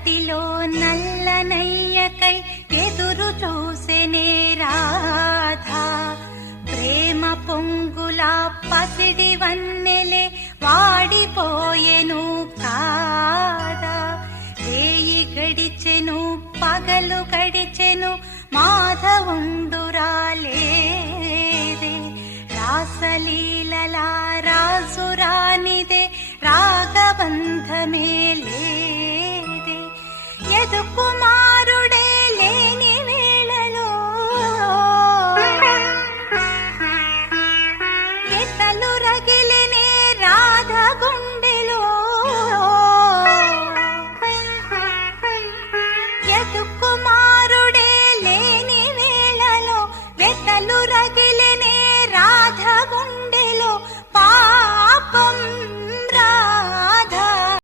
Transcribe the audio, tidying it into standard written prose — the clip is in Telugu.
మట్టిలో నల్లనయ్యకై ఎదురు చూసెనే రాధా. ప్రేమ పొంగుల పసిడి వన్నెలే వాడిపోయెను కాదా. రేయి గడిచెను పగలు గడిచెను మాధవుండురాలేదే. రాసలీలల రాసురానిదే రాగబంధమే లేదే. ఎదుకుమా